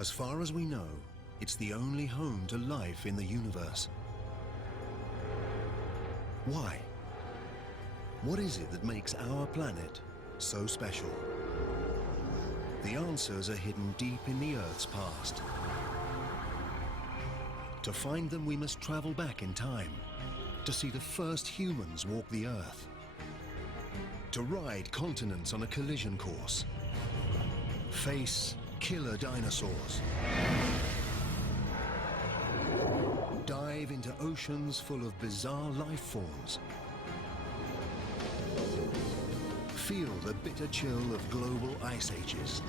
As far as we know, it's the only home to life in the universe. Why? What is it that makes our planet so special? The answers are hidden deep in the Earth's past. To find them, we must travel back in time to see the first humans walk the Earth, to ride continents on a collision course, face killer dinosaurs, dive into oceans full of bizarre life forms, feel the bitter chill of global ice ages,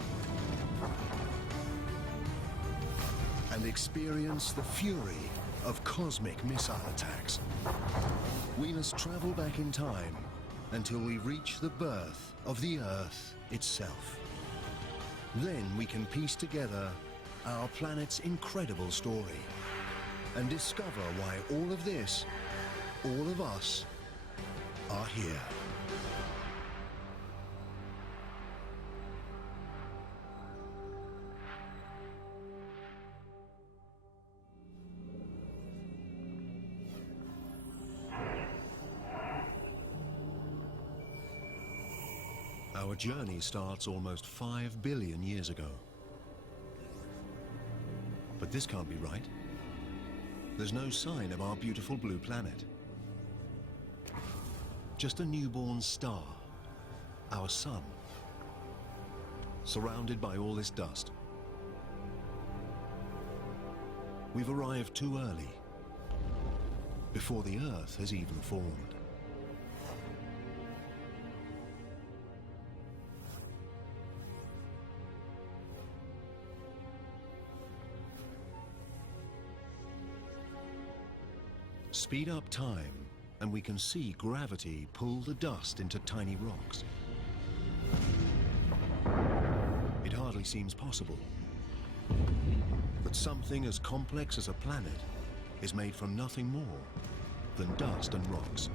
and experience the fury of cosmic missile attacks. We must travel back in time until we reach the birth of the Earth itself. Then we can piece together our planet's incredible story and discover why all of this, all of us, are here. Our journey starts almost 5 billion years ago. But this can't be right. There's no sign of our beautiful blue planet. Just a newborn star, our sun, surrounded by all this dust. We've arrived too early, before the Earth has even formed. Speed up time, and we can see gravity pull the dust into tiny rocks. It hardly seems possible that something as complex as a planet is made from nothing more than dust and rocks.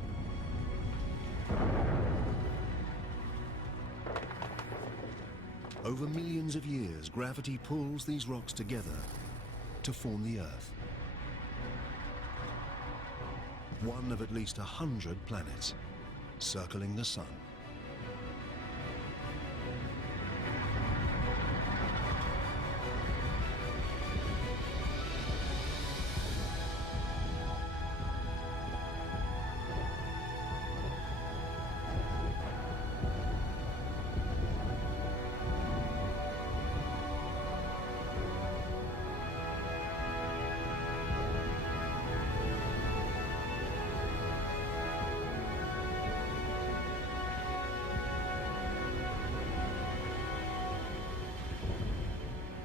Over millions of years, gravity pulls these rocks together to form the Earth. One of at least 100 planets circling the sun.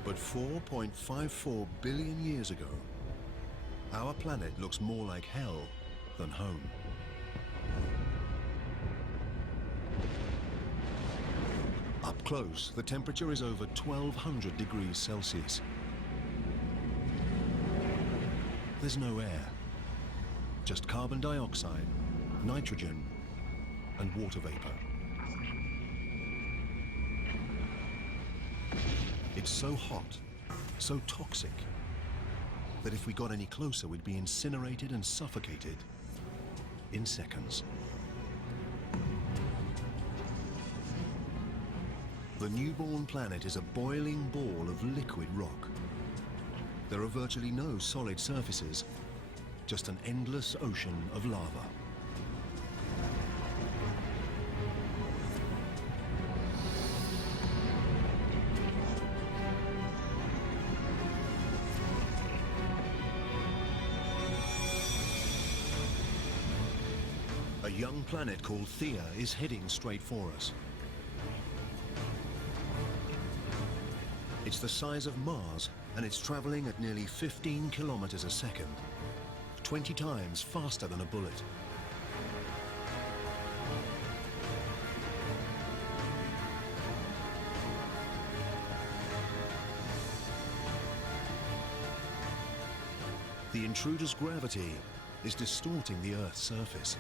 But 4.54 billion years ago, our planet looks more like hell than home. Up close, the temperature is over 1200 degrees Celsius. There's no air, just carbon dioxide, nitrogen, and water vapor. It's so hot, so toxic, that if we got any closer, we'd be incinerated and suffocated in seconds. The newborn planet is a boiling ball of liquid rock. There are virtually no solid surfaces, just an endless ocean of lava. A young planet called Theia is heading straight for us. It's the size of Mars, and it's traveling at nearly 15 kilometers a second, 20 times faster than a bullet. The intruder's gravity is distorting the Earth's surface.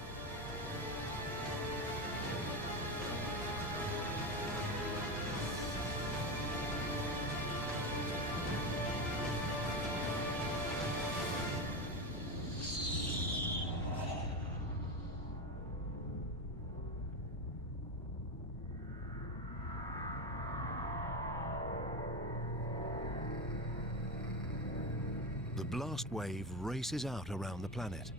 blast wave races out around the planet.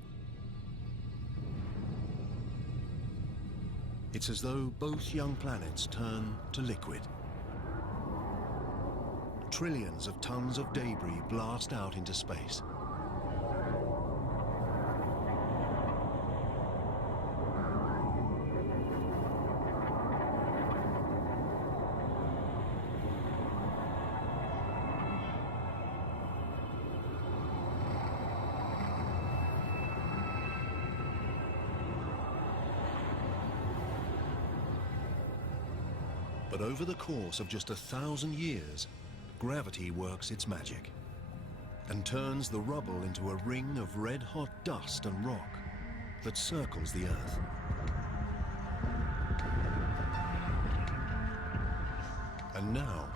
It's as though both young planets turn to liquid. Trillions of tons of debris blast out into space. But over the course of just 1,000 years, gravity works its magic and turns the rubble into a ring of red-hot dust and rock that circles the Earth. And now,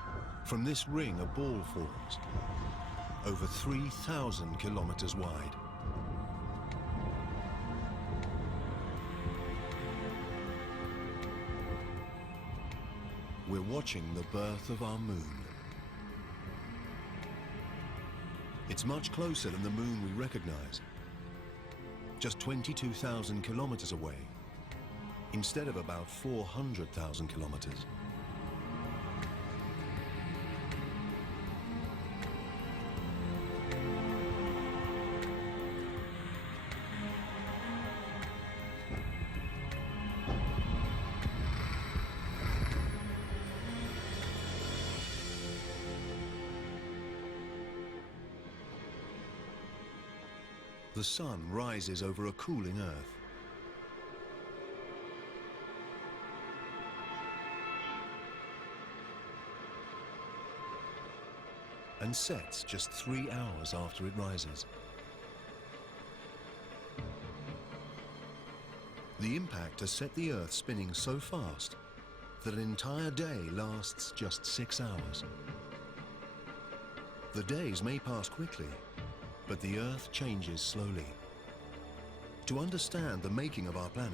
from this ring a ball forms, over 3,000 kilometers wide. We're watching the birth of our moon. It's much closer than the moon we recognize. Just 22,000 kilometers away, instead of about 400,000 kilometers. The sun rises over a cooling Earth. And sets just 3 hours after it rises. The impact has set the Earth spinning so fast that an entire day lasts just 6 hours. The days may pass quickly, but the Earth changes slowly. To understand the making of our planet,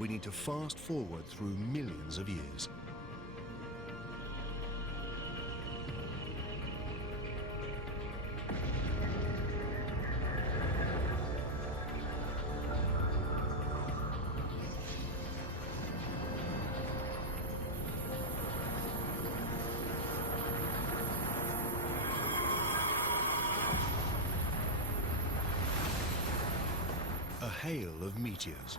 we need to fast forward through millions of years. A hail of meteors.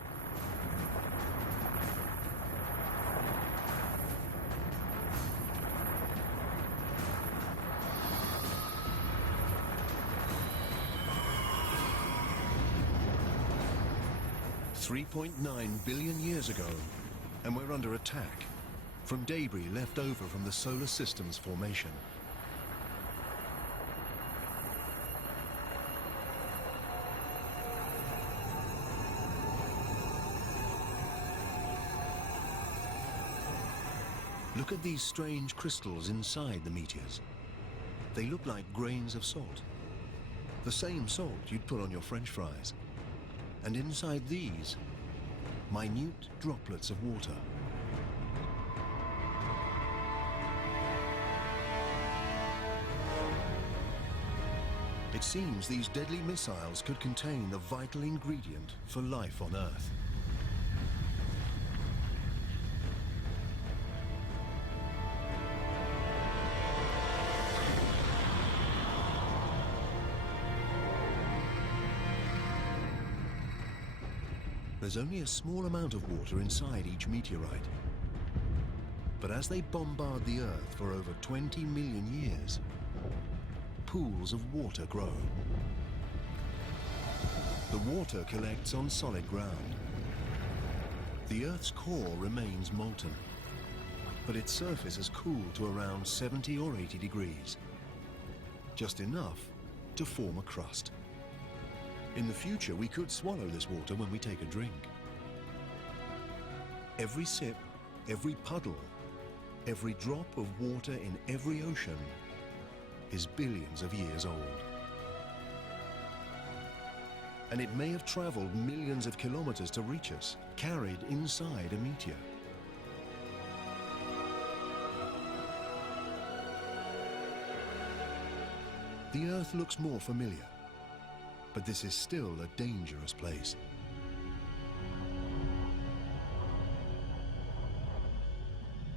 $3.9 billion years ago, and we're under attack from debris left over from the solar system's formation. Look at these strange crystals inside the meteors. They look like grains of salt. The same salt you'd put on your French fries. And inside these, minute droplets of water. It seems these deadly missiles could contain the vital ingredient for life on Earth. There's only a small amount of water inside each meteorite. But as they bombard the Earth for over 20 million years, pools of water grow. The water collects on solid ground. The Earth's core remains molten, but its surface has cooled to around 70 or 80 degrees, just enough to form a crust. In the future, we could swallow this water when we take a drink. Every sip, every puddle, every drop of water in every ocean is billions of years old. And it may have traveled millions of kilometers to reach us, carried inside a meteor. The Earth looks more familiar, but this is still a dangerous place.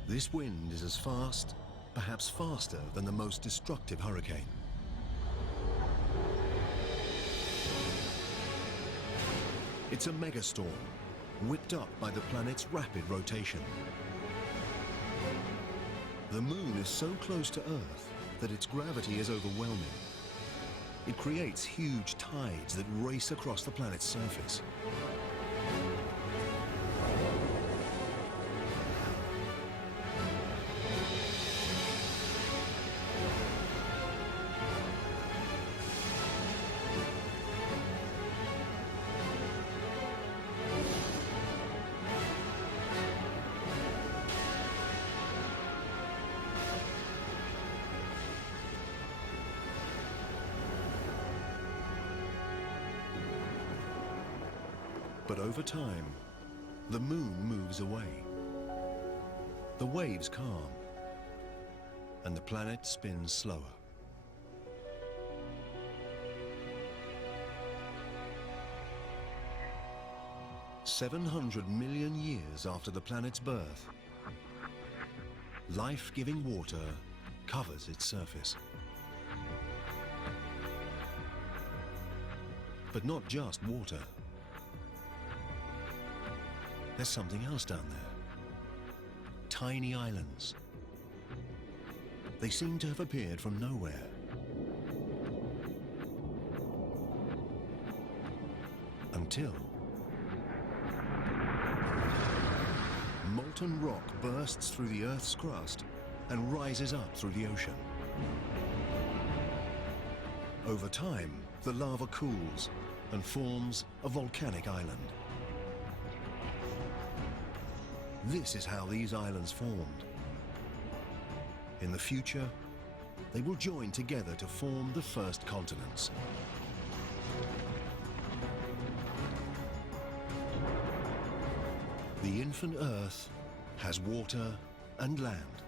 This wind is as fast, perhaps faster than the most destructive hurricane. It's a megastorm, whipped up by the planet's rapid rotation. The moon is so close to Earth that its gravity is overwhelming. It creates huge tides that race across the planet's surface. But over time, the moon moves away. The waves calm, and the planet spins slower. "700 million years after the planet's birth, life-giving water covers its surface. But not just water. There's something else down there. Tiny islands. They seem to have appeared from nowhere. Until molten rock bursts through the Earth's crust and rises up through the ocean. Over time, the lava cools and forms a volcanic island. This is how these islands formed. In the future, they will join together to form the first continents. The infant Earth has water and land.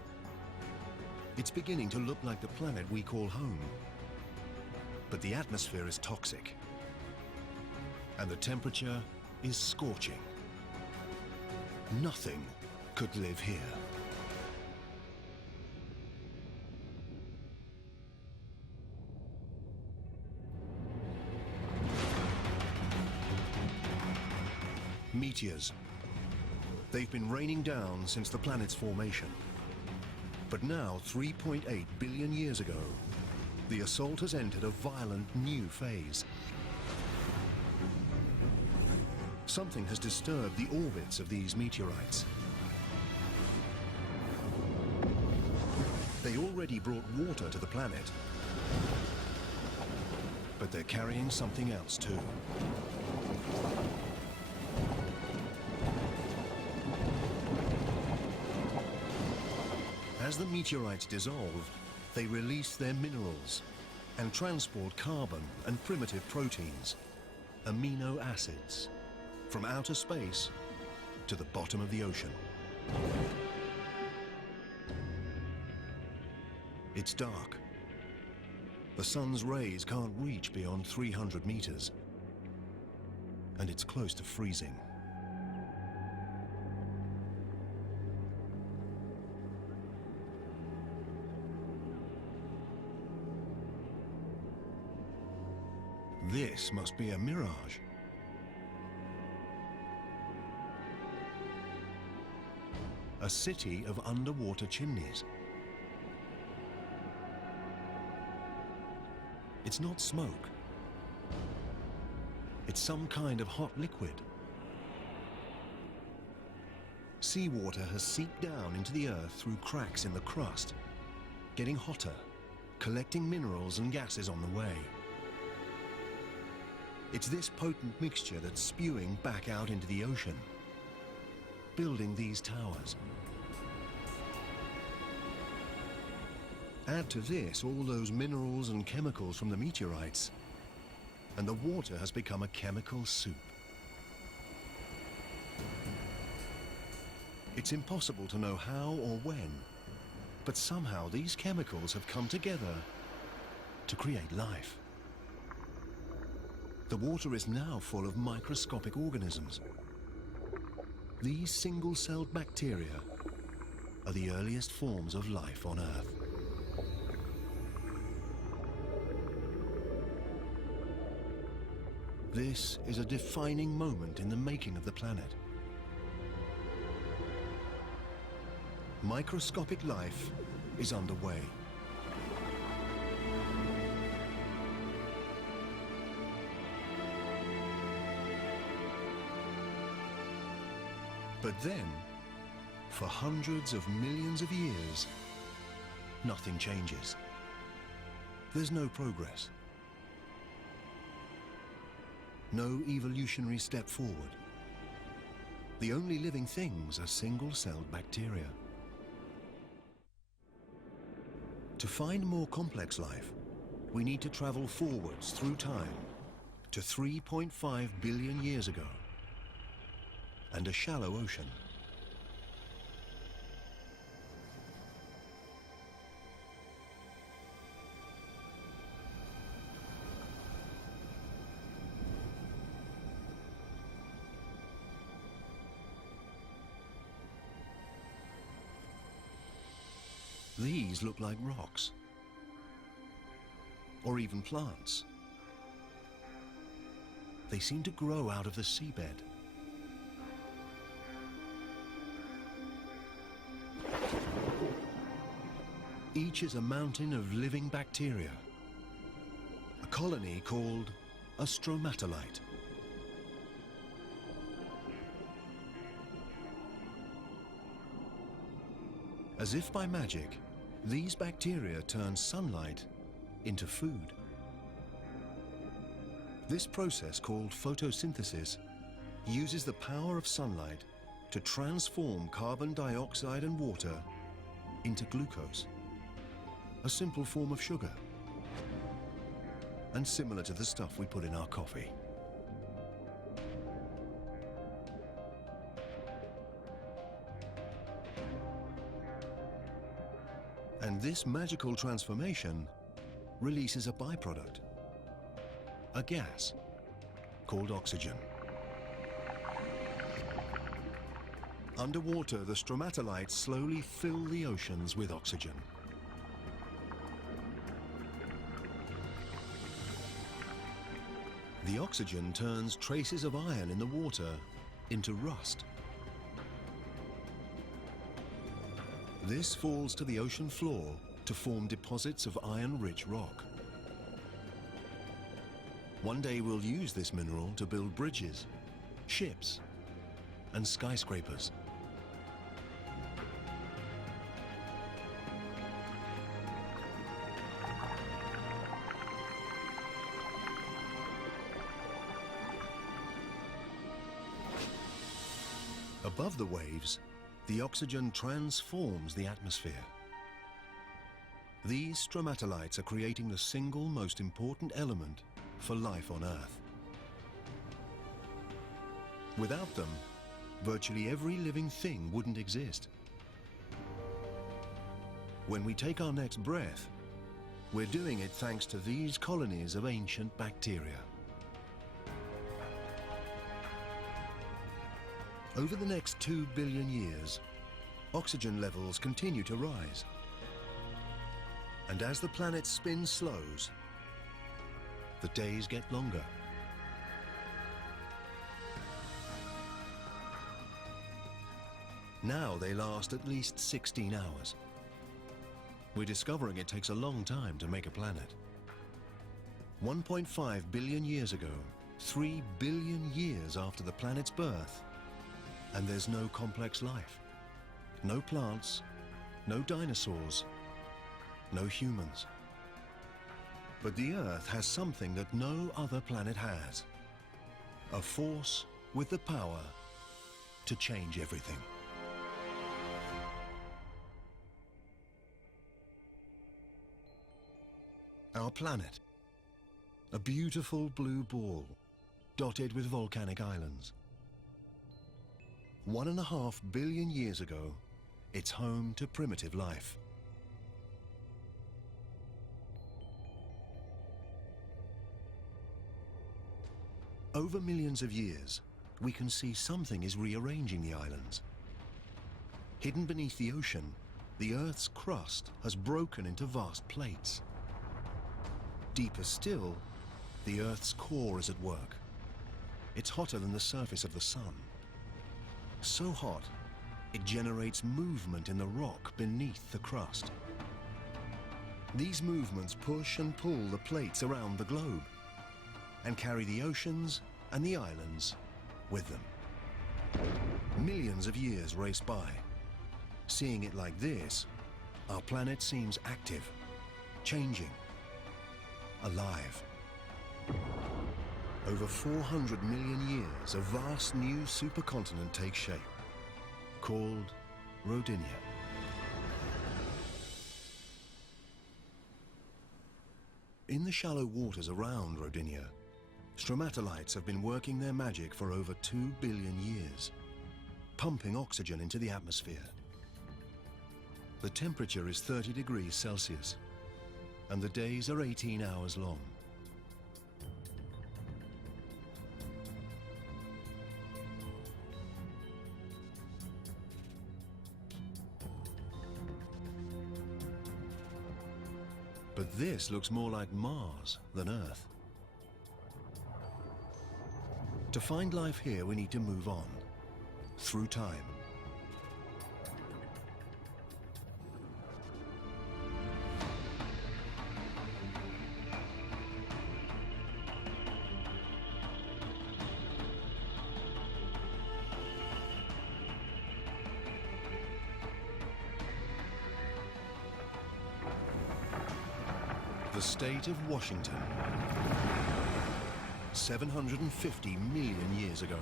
It's beginning to look like the planet we call home. But the atmosphere is toxic, and the temperature is scorching. Nothing could live here. Meteors. They've been raining down since the planet's formation. But now, 3.8 billion years ago, the assault has entered a violent new phase. Something has disturbed the orbits of these meteorites. They already brought water to the planet, but they're carrying something else too. As the meteorites dissolve, they release their minerals and transport carbon and primitive proteins, amino acids, from outer space to the bottom of the ocean. It's dark. The sun's rays can't reach beyond 300 meters, and it's close to freezing. This must be a mirage. A city of underwater chimneys. It's not smoke. It's some kind of hot liquid. Seawater has seeped down into the Earth through cracks in the crust, getting hotter, collecting minerals and gases on the way. It's this potent mixture that's spewing back out into the ocean, building these towers. Add to this all those minerals and chemicals from the meteorites, and the water has become a chemical soup. It's impossible to know how or when, but somehow these chemicals have come together to create life. The water is now full of microscopic organisms. These single-celled bacteria are the earliest forms of life on Earth. This is a defining moment in the making of the planet. Microscopic life is underway. But then, for hundreds of millions of years, nothing changes. There's no progress. No evolutionary step forward. The only living things are single-celled bacteria. To find more complex life, we need to travel forwards through time to 3.5 billion years ago and a shallow ocean. These look like rocks, or even plants. They seem to grow out of the seabed. Each is a mountain of living bacteria, a colony called a stromatolite. As if by magic, these bacteria turn sunlight into food. This process, called photosynthesis, uses the power of sunlight to transform carbon dioxide and water into glucose, a simple form of sugar, and similar to the stuff we put in our coffee. And this magical transformation releases a byproduct, a gas called oxygen. Underwater, the stromatolites slowly fill the oceans with oxygen. The oxygen turns traces of iron in the water into rust. This falls to the ocean floor to form deposits of iron-rich rock. One day we'll use this mineral to build bridges, ships, and skyscrapers. Above the waves, the oxygen transforms the atmosphere. These stromatolites are creating the single most important element for life on Earth. Without them, virtually every living thing wouldn't exist. When we take our next breath, we're doing it thanks to these colonies of ancient bacteria. Over the next 2 billion years, oxygen levels continue to rise. And as the planet's spin slows, the days get longer. Now they last at least 16 hours. We're discovering it takes a long time to make a planet. 1.5 billion years ago, 3 billion years after the planet's birth, and there's no complex life. No plants, no dinosaurs, no humans. But the Earth has something that no other planet has. A force with the power to change everything. Our planet, a beautiful blue ball, dotted with volcanic islands. 1.5 billion years ago, it's home to primitive life. Over millions of years, we can see something is rearranging the islands. Hidden beneath the ocean, the Earth's crust has broken into vast plates. Deeper still, the Earth's core is at work. It's hotter than the surface of the sun. So hot, it generates movement in the rock beneath the crust. These movements push and pull the plates around the globe and carry the oceans and the islands with them. Millions of years race by. Seeing it like this, our planet seems active, changing, alive. Over 400 million years, a vast new supercontinent takes shape, called Rodinia. In the shallow waters around Rodinia, stromatolites have been working their magic for over 2 billion years, pumping oxygen into the atmosphere. The temperature is 30 degrees Celsius, and the days are 18 hours long. But this looks more like Mars than Earth. To find life here, we need to move on, through time. The state of Washington, 750 million years ago.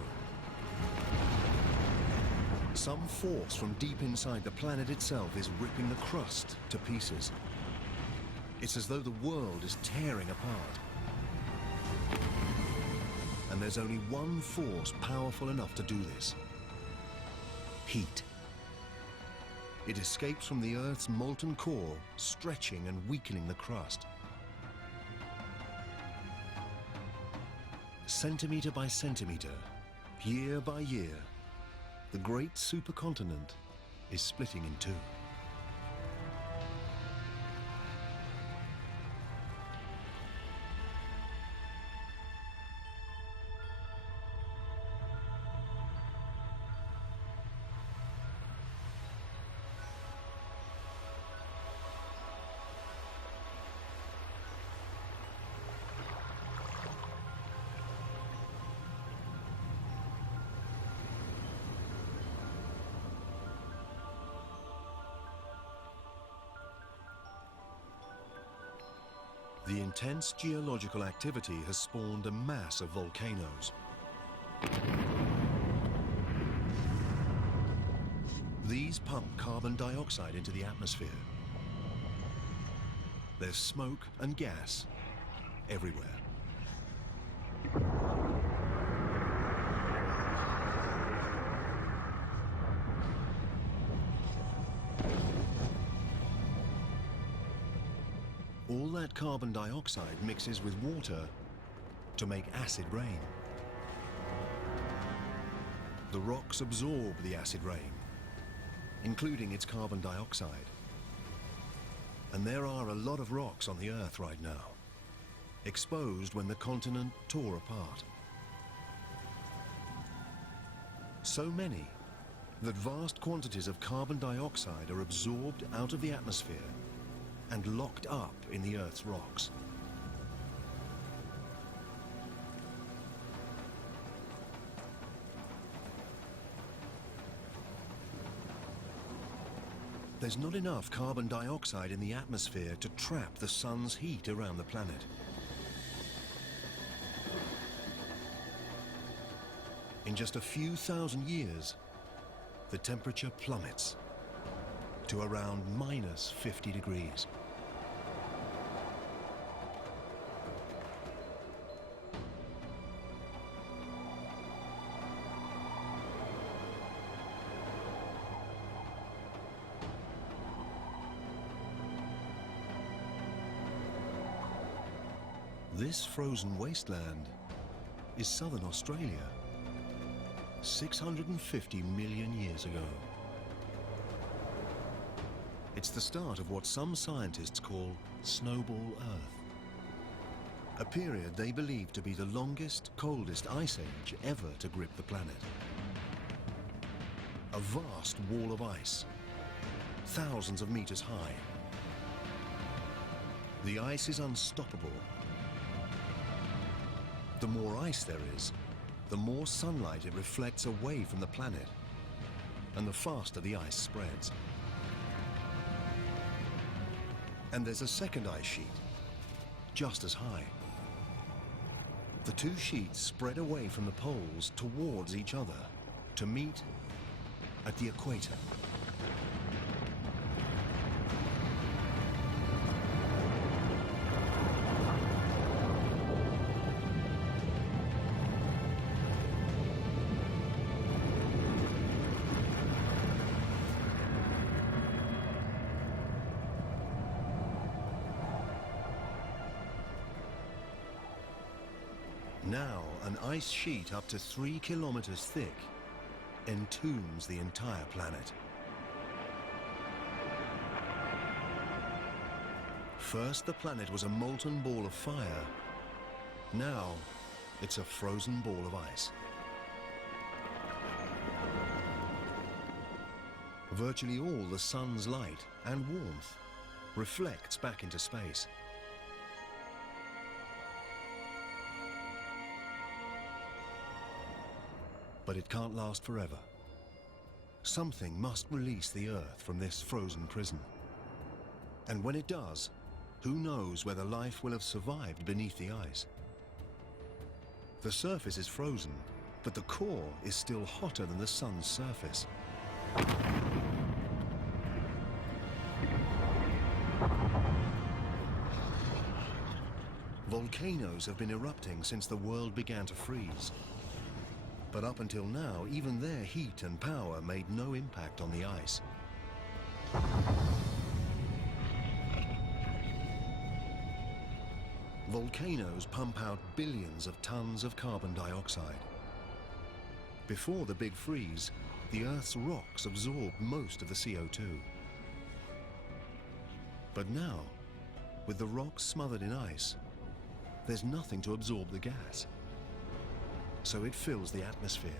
Some force from deep inside the planet itself is ripping the crust to pieces. It's as though the world is tearing apart. And there's only one force powerful enough to do this: heat. It escapes from the Earth's molten core, stretching and weakening the crust. Centimeter by centimeter, year by year, the great supercontinent is splitting in two. The intense geological activity has spawned a mass of volcanoes. These pump carbon dioxide into the atmosphere. There's smoke and gas everywhere. All that carbon dioxide mixes with water to make acid rain. The rocks absorb the acid rain, including its carbon dioxide. And there are a lot of rocks on the Earth right now, exposed when the continent tore apart. So many that vast quantities of carbon dioxide are absorbed out of the atmosphere and locked up in the Earth's rocks. There's not enough carbon dioxide in the atmosphere to trap the sun's heat around the planet. In just a few thousand years, the temperature plummets to around minus 50 degrees. This frozen wasteland is southern Australia, 650 million years ago. It's the start of what some scientists call Snowball Earth, a period they believe to be the longest, coldest ice age ever to grip the planet. A vast wall of ice, thousands of meters high. The ice is unstoppable. The more ice there is, the more sunlight it reflects away from the planet, and the faster the ice spreads. And there's a second ice sheet, just as high. The two sheets spread away from the poles towards each other to meet at the equator. Now, an ice sheet up to 3 kilometers thick entombs the entire planet. First, the planet was a molten ball of fire. Now, it's a frozen ball of ice. Virtually all the sun's light and warmth reflects back into space. But it can't last forever. Something must release the Earth from this frozen prison. And when it does, who knows whether life will have survived beneath the ice? The surface is frozen, but the core is still hotter than the sun's surface. Volcanoes have been erupting since the world began to freeze. But up until now, even their heat and power made no impact on the ice. Volcanoes pump out billions of tons of carbon dioxide. Before the big freeze, the Earth's rocks absorbed most of the CO2. But now, with the rocks smothered in ice, there's nothing to absorb the gas. So it fills the atmosphere.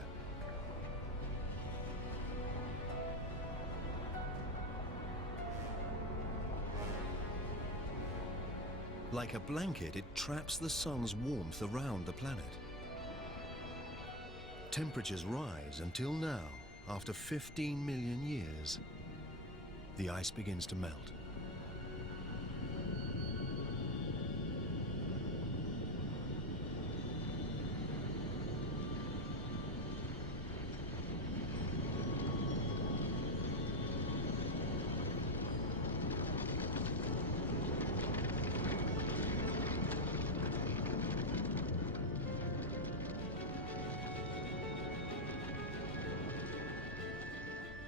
Like a blanket, it traps the sun's warmth around the planet. Temperatures rise until now, after 15 million years, the ice begins to melt.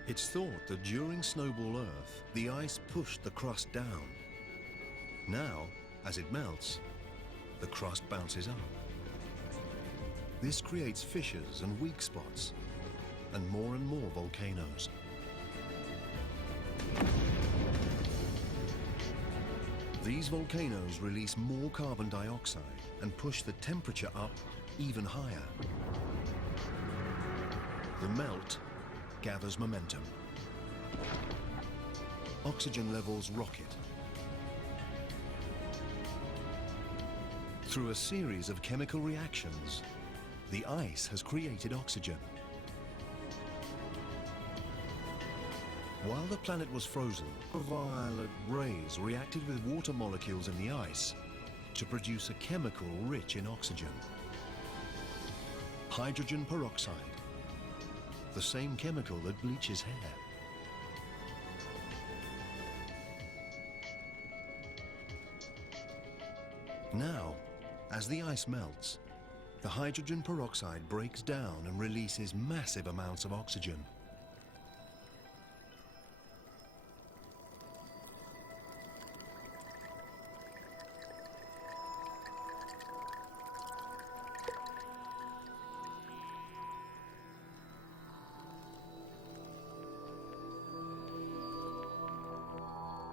It's thought that during Snowball Earth, the ice pushed the crust down. Now, as it melts, the crust bounces up. This creates fissures and weak spots, and more volcanoes. These volcanoes release more carbon dioxide and push the temperature up even higher. The melt gathers momentum. Oxygen levels rocket. Through a series of chemical reactions, the ice has created oxygen. While the planet was frozen, ultraviolet rays reacted with water molecules in the ice to produce a chemical rich in oxygen. Hydrogen peroxide, the same chemical that bleaches hair. Now, as the ice melts, the hydrogen peroxide breaks down and releases massive amounts of oxygen.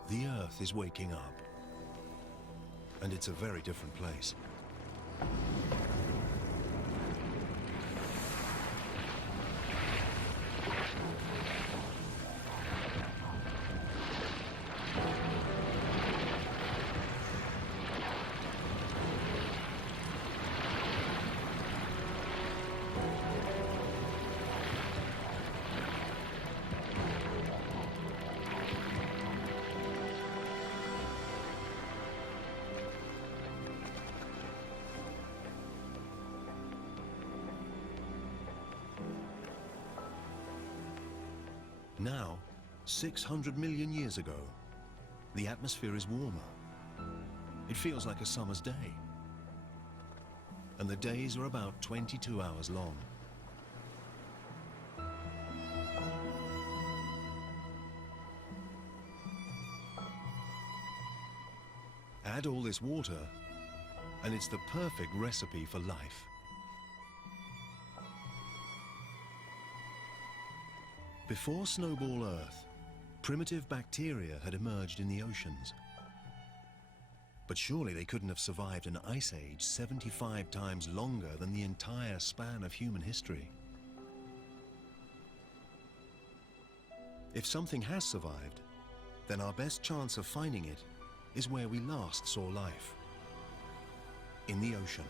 The Earth is waking up. And it's a very different place. Now, 600 million years ago, the atmosphere is warmer. It feels like a summer's day. And the days are about 22 hours long. Add all this water, and it's the perfect recipe for life. Before Snowball Earth, primitive bacteria had emerged in the oceans. But surely they couldn't have survived an ice age 75 times longer than the entire span of human history. If something has survived, then our best chance of finding it is where we last saw life, in the ocean.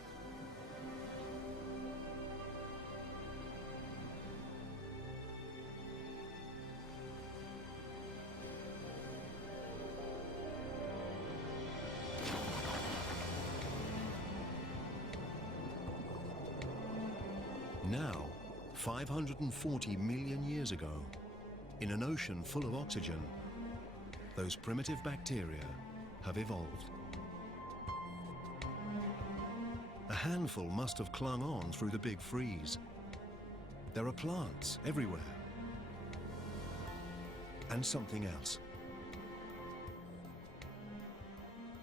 Now, 540 million years ago, in an ocean full of oxygen, those primitive bacteria have evolved. A handful must have clung on through the big freeze. There are plants everywhere. And something else.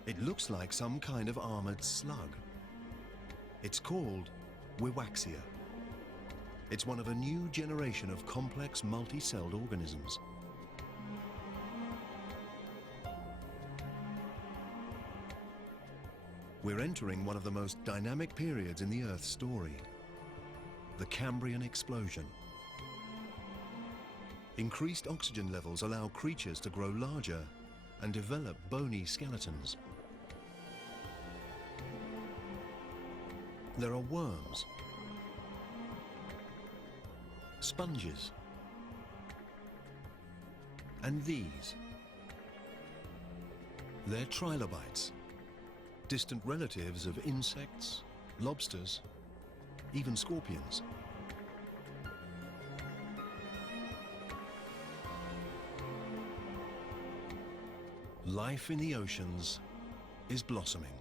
It looks like some kind of armored slug. It's called Wiwaxia. It's one of a new generation of complex multi-celled organisms. We're entering one of the most dynamic periods in the Earth's story, the Cambrian explosion. Increased oxygen levels allow creatures to grow larger and develop bony skeletons. There are worms, sponges, and these. They're trilobites, distant relatives of insects, lobsters, even scorpions. Life in the oceans is blossoming.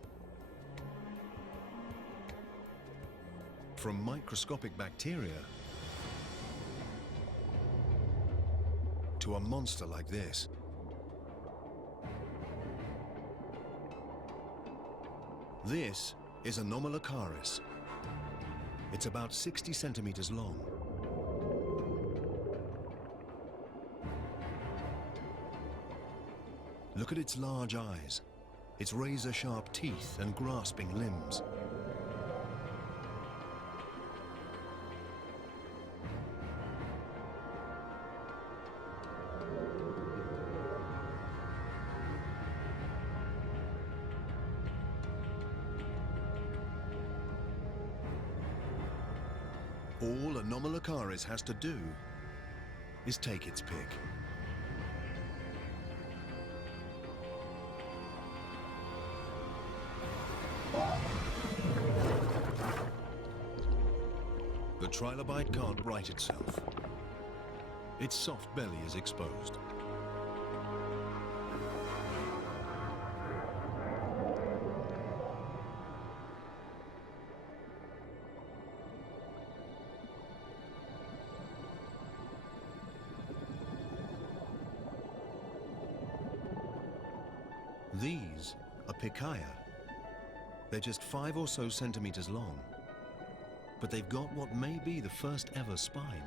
From microscopic bacteria to a monster like this. This is Anomalocaris. It's about 60 centimeters long. Look at its large eyes, its razor-sharp teeth and grasping limbs. All Anomalocaris has to do is take its pick. The trilobite can't right itself. Its soft belly is exposed. These are Pikaia. They're just 5 or so centimeters long, but they've got what may be the first ever spine.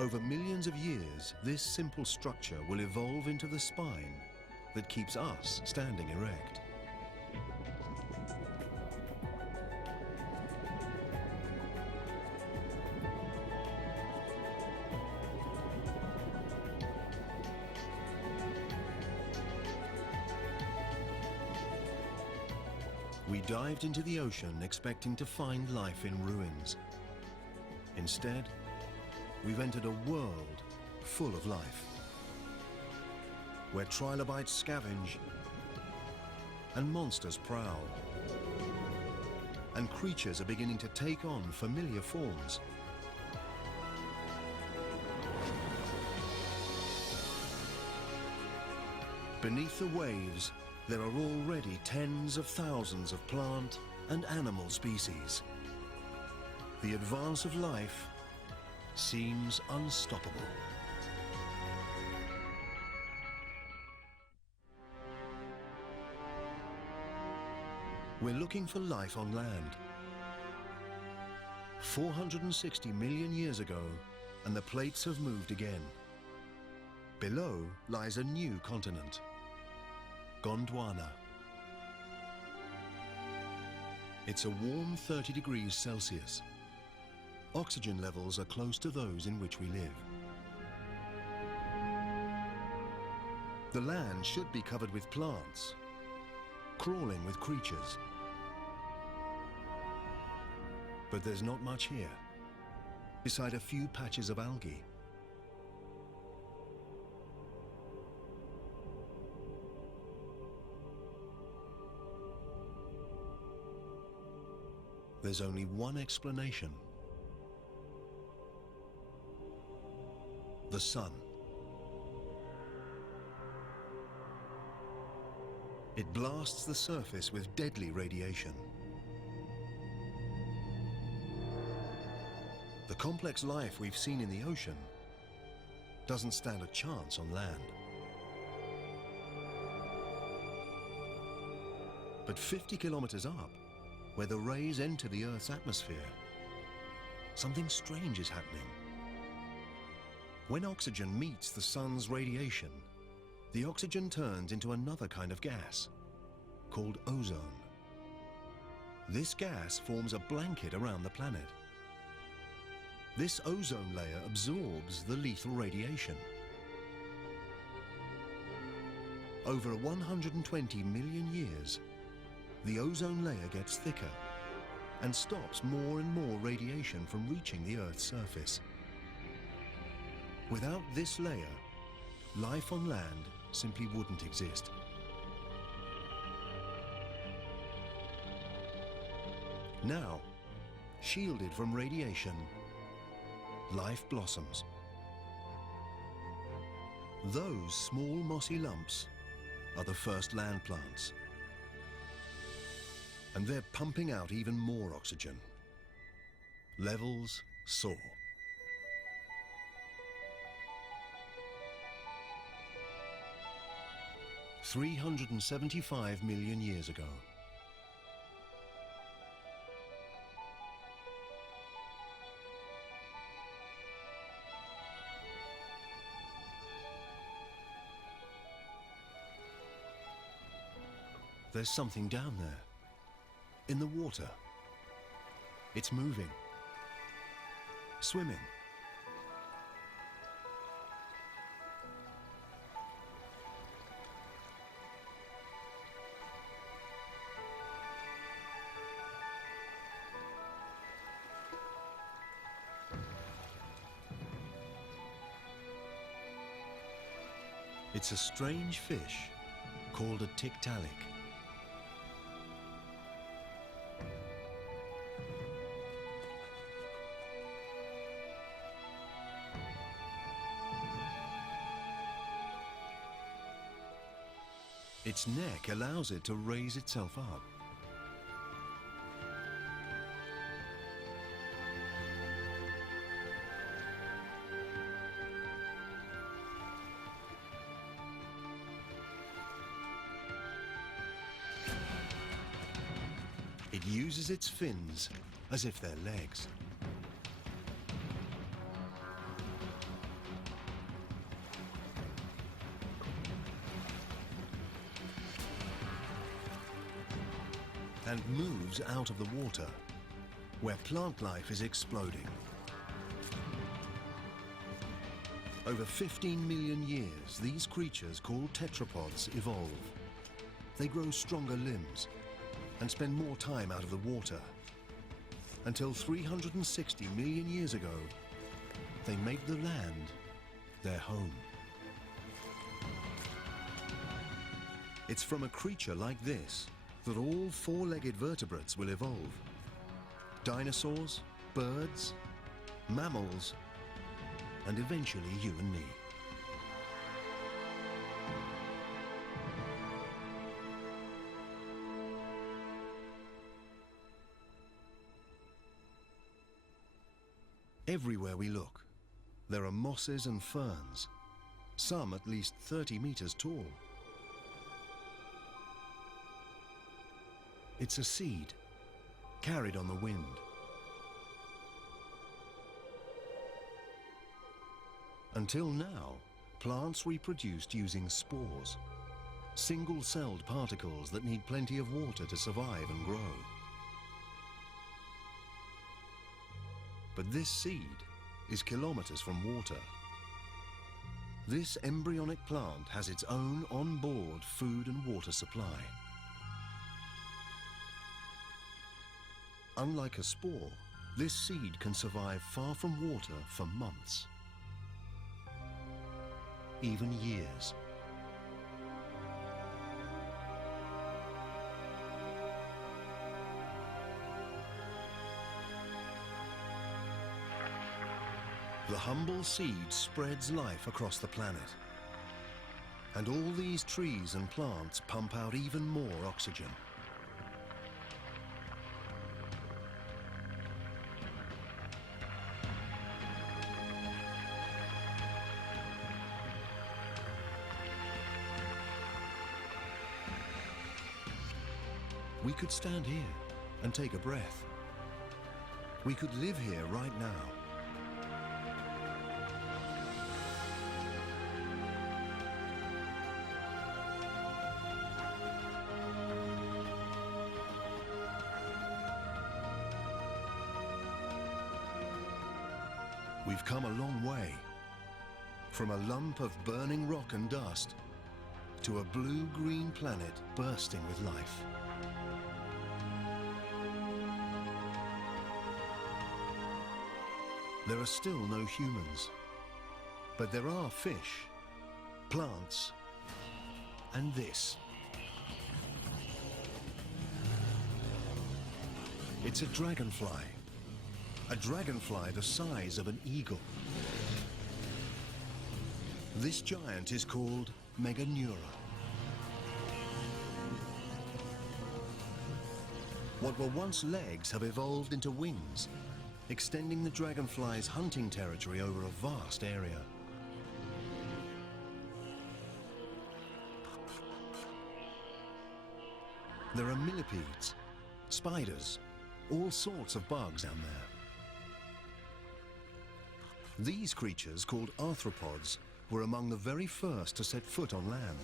Over millions of years, this simple structure will evolve into the spine that keeps us standing erect. We dived into the ocean expecting to find life in ruins. Instead, we've entered a world full of life, where trilobites scavenge and monsters prowl, and creatures are beginning to take on familiar forms. Beneath the waves, there are already tens of thousands of plant and animal species. The advance of life seems unstoppable. We're looking for life on land. 460 million years ago, and the plates have moved again. Below lies a new continent, Gondwana. It's a warm 30 degrees Celsius. Oxygen levels are close to those in which we live. The land should be covered with plants, crawling with creatures. But there's not much here, beside a few patches of algae. There's only one explanation: the sun. It blasts the surface with deadly radiation. The complex life we've seen in the ocean doesn't stand a chance on land. But 50 kilometers up, where the rays enter the Earth's atmosphere, something strange is happening. When oxygen meets the sun's radiation, the oxygen turns into another kind of gas, called ozone. This gas forms a blanket around the planet. This ozone layer absorbs the lethal radiation. Over 120 million years, the ozone layer gets thicker and stops more and more radiation from reaching the Earth's surface. Without this layer, life on land simply wouldn't exist. Now, shielded from radiation, life blossoms. Those small mossy lumps are the first land plants. And they're pumping out even more oxygen. Levels soar. $375 million years ago. There's something down there, in the water. It's moving, swimming. It's a strange fish called a tiktaalik. Its neck allows it to raise itself up. It uses its fins as if they're legs. and moves out of the water, where plant life is exploding. Over 15 million years, these creatures called tetrapods evolve. They grow stronger limbs and spend more time out of the water, until 360 million years ago, they make the land their home. It's from a creature like this that all four-legged vertebrates will evolve. Dinosaurs, birds, mammals, and eventually you and me. Everywhere we look, there are mosses and ferns, some at least 30 meters tall. It's a seed, carried on the wind. Until now, plants reproduced using spores, single-celled particles that need plenty of water to survive and grow. But this seed is kilometers from water. This embryonic plant has its own on-board food and water supply. Unlike a spore, this seed can survive far from water for months, even years. The humble seed spreads life across the planet. And all these trees and plants pump out even more oxygen. We could stand here and take a breath. We could live here right now. We've come a long way, from a lump of burning rock and dust to a blue-green planet bursting with life. There are still no humans, but there are fish, plants, and this. It's a dragonfly the size of an eagle. This giant is called Meganeura. What were once legs have evolved into wings, extending the dragonfly's hunting territory over a vast area. There are millipedes, spiders, all sorts of bugs down there. These creatures, called arthropods, were among the very first to set foot on land.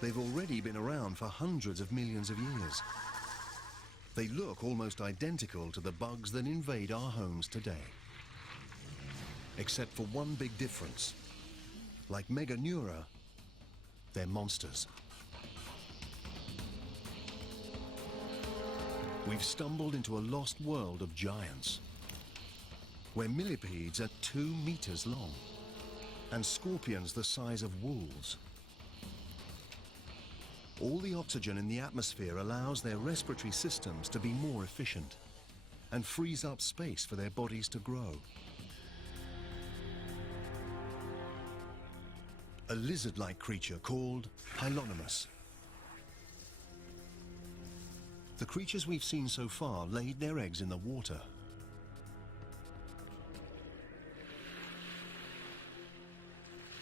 They've already been around for hundreds of millions of years. They look almost identical to the bugs that invade our homes today. Except for one big difference. Like Meganeura, they're monsters. We've stumbled into a lost world of giants, where millipedes are 2 meters long, and scorpions the size of wolves. All the oxygen in the atmosphere allows their respiratory systems to be more efficient and frees up space for their bodies to grow. A lizard-like creature called Hylonomus. The creatures we've seen so far laid their eggs in the water.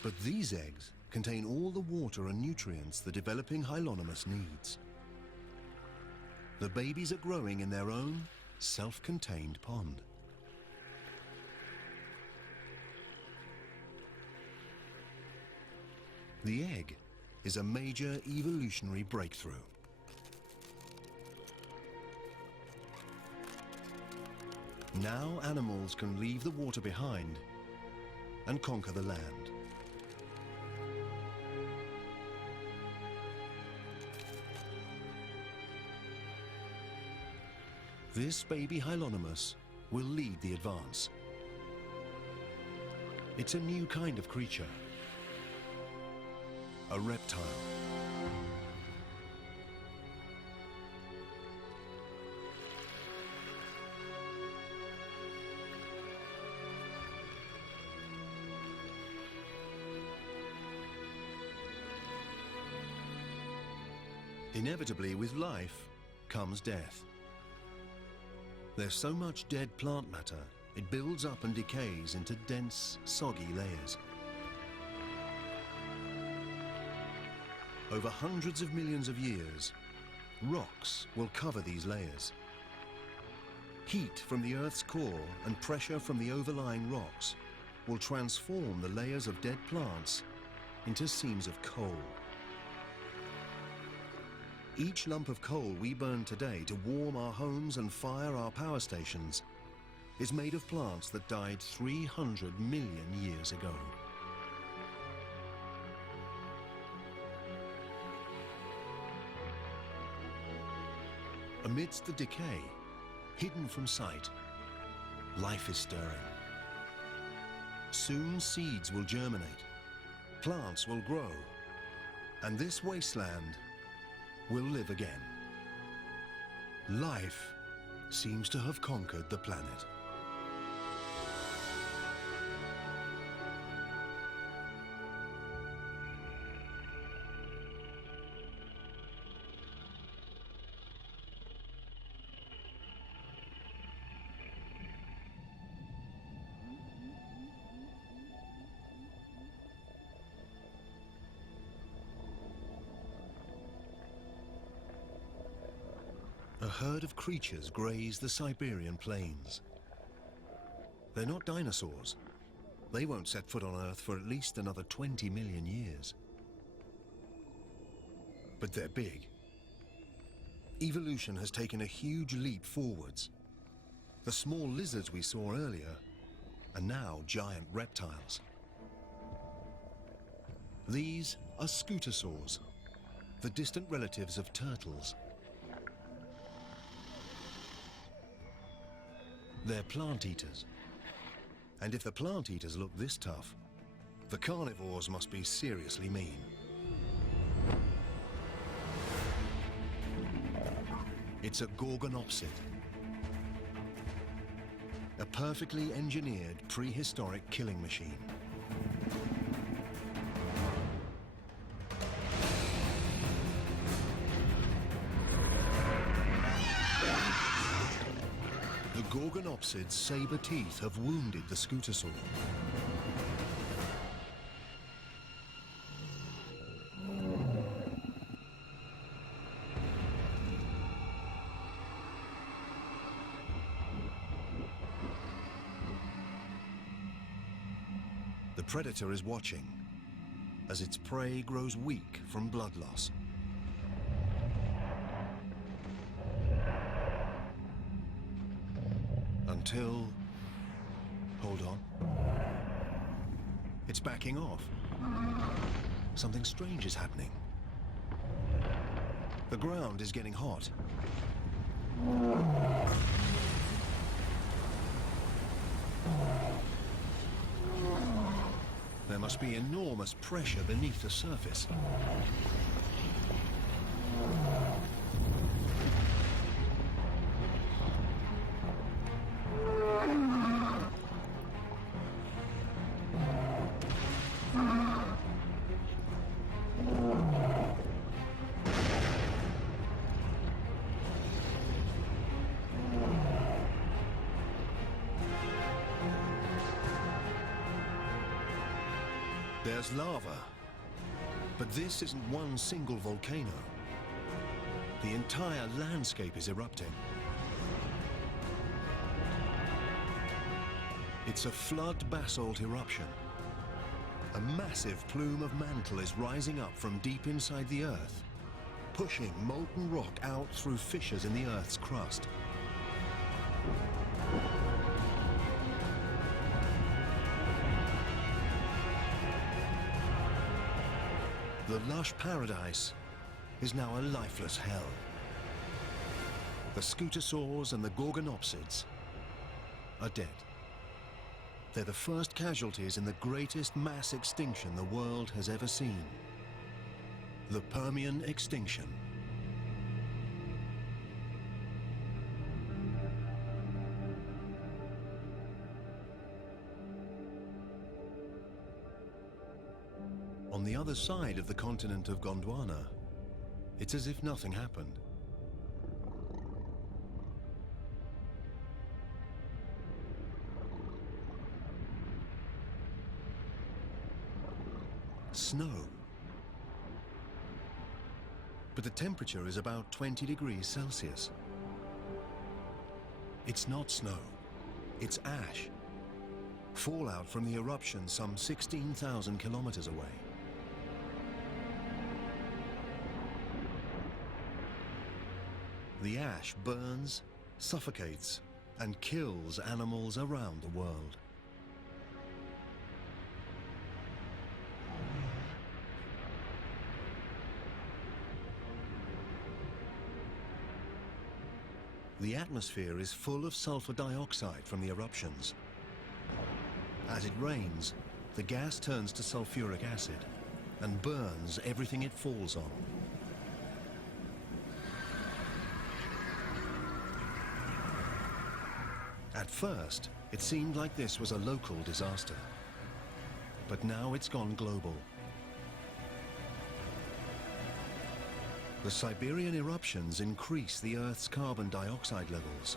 But these eggs contain all the water and nutrients the developing Hylonomus needs. The babies are growing in their own self-contained pond. The egg is a major evolutionary breakthrough. Now animals can leave the water behind and conquer the land. This baby Hylonomus will lead the advance. It's a new kind of creature, a reptile. Inevitably, with life comes death. There's so much dead plant matter, it builds up and decays into dense, soggy layers. Over hundreds of millions of years, rocks will cover these layers. Heat from the Earth's core and pressure from the overlying rocks will transform the layers of dead plants into seams of coal. Each lump of coal we burn today to warm our homes and fire our power stations is made of plants that died 300 million years ago. Amidst the decay, hidden from sight, life is stirring. Soon seeds will germinate, plants will grow, and this wasteland will live again. Life seems to have conquered the planet. A herd of creatures graze the Siberian plains. They're not dinosaurs. They won't set foot on Earth for at least another 20 million years. But they're big. Evolution has taken a huge leap forwards. The small lizards we saw earlier are now giant reptiles. These are scutosaurs, the distant relatives of turtles. They're plant eaters. And if the plant eaters look this tough, the carnivores must be seriously mean. It's a gorgonopsid, a perfectly engineered prehistoric killing machine. The gorgonopsid's saber teeth have wounded the scutosaur. The predator is watching as its prey grows weak from blood loss. Until... hold on. It's backing off. Something strange is happening. The ground is getting hot. There must be enormous pressure beneath the surface. There's lava, but this isn't one single volcano. The entire landscape is erupting. It's a flood basalt eruption. A massive plume of mantle is rising up from deep inside the Earth, pushing molten rock out through fissures in the Earth's crust. The lush paradise is now a lifeless hell. The scutosaurs and the gorgonopsids are dead. They're the first casualties in the greatest mass extinction the world has ever seen. The Permian extinction. On the other side of the continent of Gondwana, it's as if nothing happened. Snow. But the temperature is about 20 degrees Celsius. It's not snow, it's ash. Fallout from the eruption some 16,000 kilometers away. The ash burns, suffocates, and kills animals around the world. The atmosphere is full of sulfur dioxide from the eruptions. As it rains, the gas turns to sulfuric acid and burns everything it falls on. At first, it seemed like this was a local disaster, but now it's gone global. The Siberian eruptions increase the Earth's carbon dioxide levels.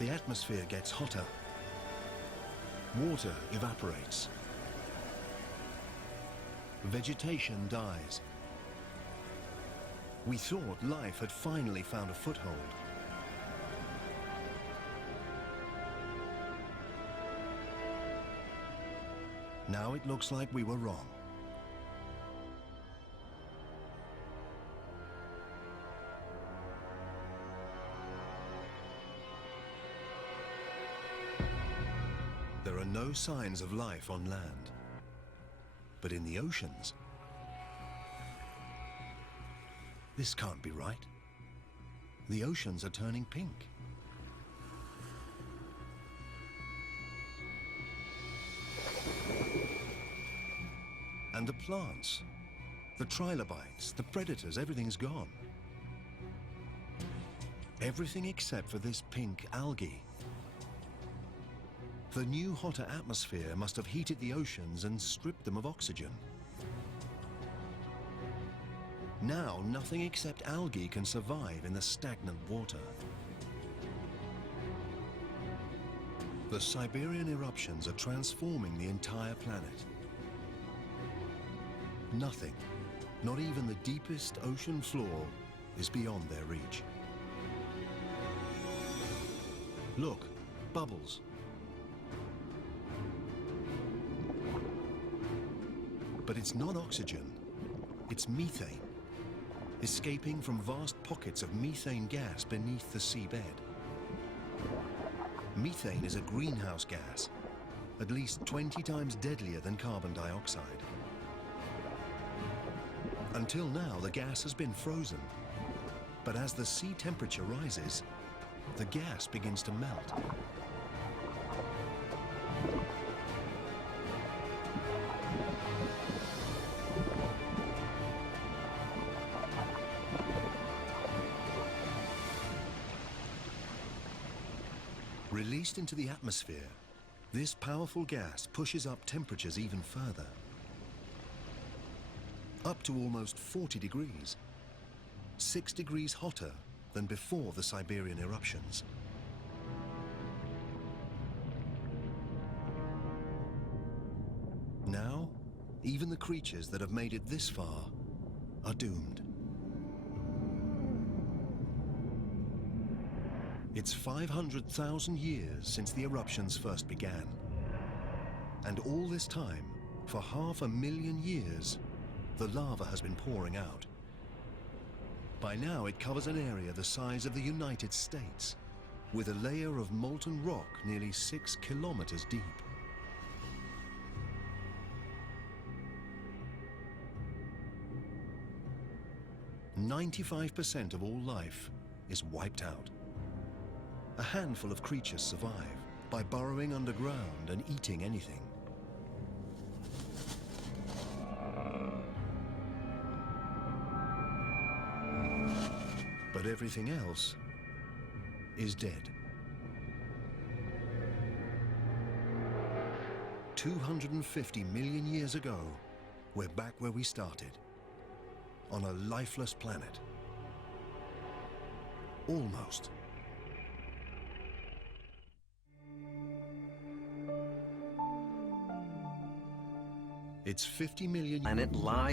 The atmosphere gets hotter. Water evaporates. Vegetation dies. We thought life had finally found a foothold. Now it looks like we were wrong. There are no signs of life on land, but in the oceans, this can't be right. The oceans are turning pink. And the plants, the trilobites, the predators, everything's gone. Everything except for this pink algae. The new hotter atmosphere must have heated the oceans and stripped them of oxygen. Now, nothing except algae can survive in the stagnant water. The Siberian eruptions are transforming the entire planet. Nothing, not even the deepest ocean floor, is beyond their reach. Look, bubbles. But it's not oxygen, it's methane, escaping from vast pockets of methane gas beneath the seabed. Methane is a greenhouse gas, at least 20 times deadlier than carbon dioxide. Until now, the gas has been frozen, but as the sea temperature rises, the gas begins to melt. Released into the atmosphere, this powerful gas pushes up temperatures even further, up to almost 40 degrees, 6 degrees hotter than before the Siberian eruptions. Now, even the creatures that have made it this far are doomed. It's 500,000 years since the eruptions first began. And all this time, for 500,000 years, the lava has been pouring out. By now, it covers an area the size of the United States. with a layer of molten rock nearly 6 kilometers deep. "95% of all life is wiped out. A handful of creatures survive by burrowing underground and eating anything. But everything else is dead. 250 million years ago, we're back where we started, on a lifeless planet. Almost. It's 50 million... Planet lies